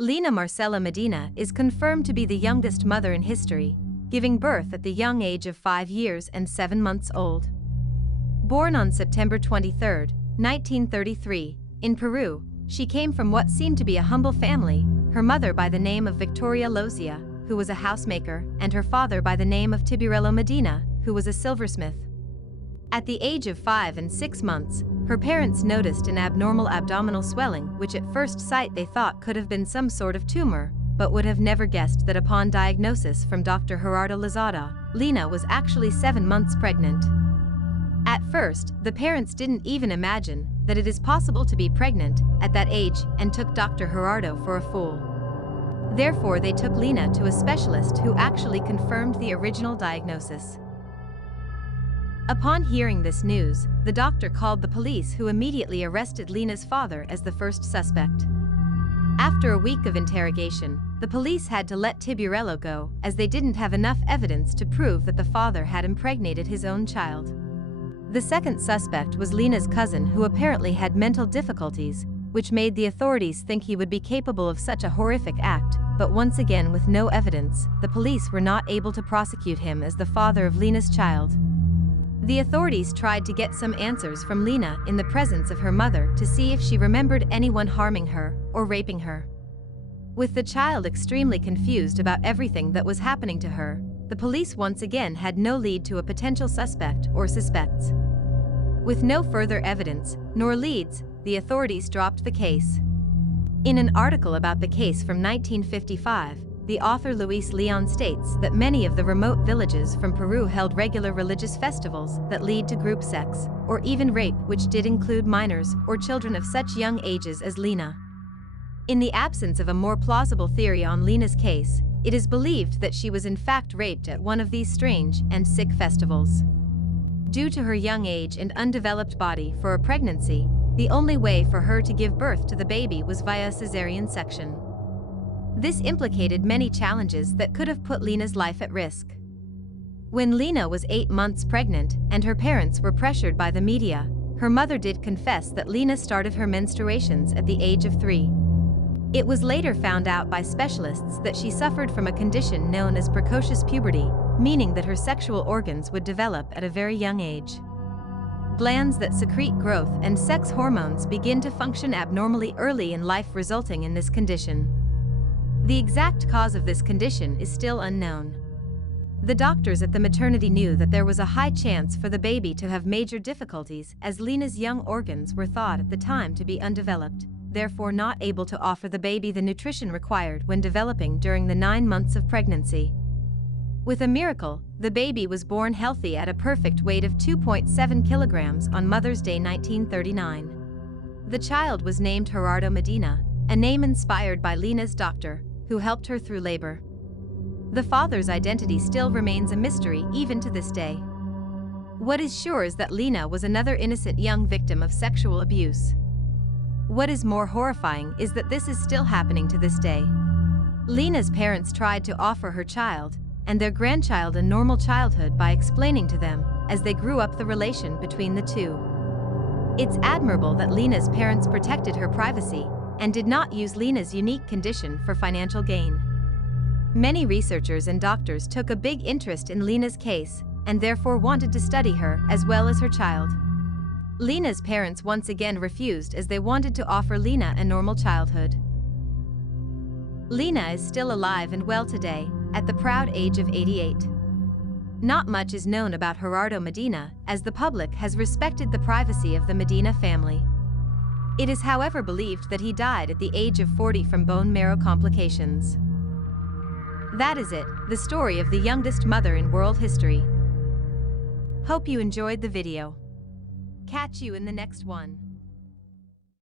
Lina Medina is confirmed to be the youngest mother in history, giving birth at the young age of 5 years and 7 months old. Born on September 23, 1933, in Peru, she came from what seemed to be a humble family, her mother by the name of Victoria Lozia, who was a housemaker, and her father by the name of Lina Medina, who was a silversmith. At the age of 5 and 6 months, her parents noticed an abnormal abdominal swelling which at first sight they thought could have been some sort of tumor, but would have never guessed that upon diagnosis from Dr. Gerardo Lozada, Lina was actually 7 months pregnant. At first, the parents didn't even imagine that it is possible to be pregnant at that age and took Dr. Gerardo for a fool. Therefore, they took Lina to a specialist who actually confirmed the original diagnosis. Upon hearing this news, the doctor called the police, who immediately arrested Lina's father as the first suspect. After a week of interrogation, the police had to let Tiburello go, as they didn't have enough evidence to prove that the father had impregnated his own child. The second suspect was Lina's cousin, who apparently had mental difficulties, which made the authorities think he would be capable of such a horrific act, but once again with no evidence, the police were not able to prosecute him as the father of Lina's child. The authorities tried to get some answers from Lina in the presence of her mother to see if she remembered anyone harming her or raping her. With the child extremely confused about everything that was happening to her, the police once again had no lead to a potential suspect or suspects. With no further evidence, nor leads, the authorities dropped the case. In an article about the case from 1955, the author Luis Leon states that many of the remote villages from Peru held regular religious festivals that lead to group sex, or even rape, which did include minors or children of such young ages as Lina. In the absence of a more plausible theory on Lina's case, it is believed that she was in fact raped at one of these strange and sick festivals. Due to her young age and undeveloped body for a pregnancy, the only way for her to give birth to the baby was via a cesarean section. This implicated many challenges that could have put Lina's life at risk. When Lina was 8 months pregnant and her parents were pressured by the media, her mother did confess that Lina started her menstruations at the age of 3. It was later found out by specialists that she suffered from a condition known as precocious puberty, meaning that her sexual organs would develop at a very young age. Glands that secrete growth and sex hormones begin to function abnormally early in life, resulting in this condition. The exact cause of this condition is still unknown. The doctors at the maternity knew that there was a high chance for the baby to have major difficulties, as Lina's young organs were thought at the time to be undeveloped, therefore not able to offer the baby the nutrition required when developing during the 9 months of pregnancy. With a miracle, the baby was born healthy at a perfect weight of 2.7 kilograms on Mother's Day 1939. The child was named Gerardo Medina, a name inspired by Lina's doctor, who helped her through labor. The father's identity still remains a mystery even to this day. What is sure is that Lina was another innocent young victim of sexual abuse. What is more horrifying is that this is still happening to this day. Lina's parents tried to offer her child and their grandchild a normal childhood by explaining to them, as they grew up, the relation between the two. It's admirable that Lina's parents protected her privacy and did not use Lina's unique condition for financial gain. Many researchers and doctors took a big interest in Lina's case and therefore wanted to study her as well as her child. Lina's parents once again refused, as they wanted to offer Lina a normal childhood. Lina is still alive and well today, at the proud age of 88. Not much is known about Gerardo Medina, as the public has respected the privacy of the Medina family. It is however believed that he died at the age of 40 from bone marrow complications. That is it, the story of the youngest mother in world history. Hope you enjoyed the video. Catch you in the next one.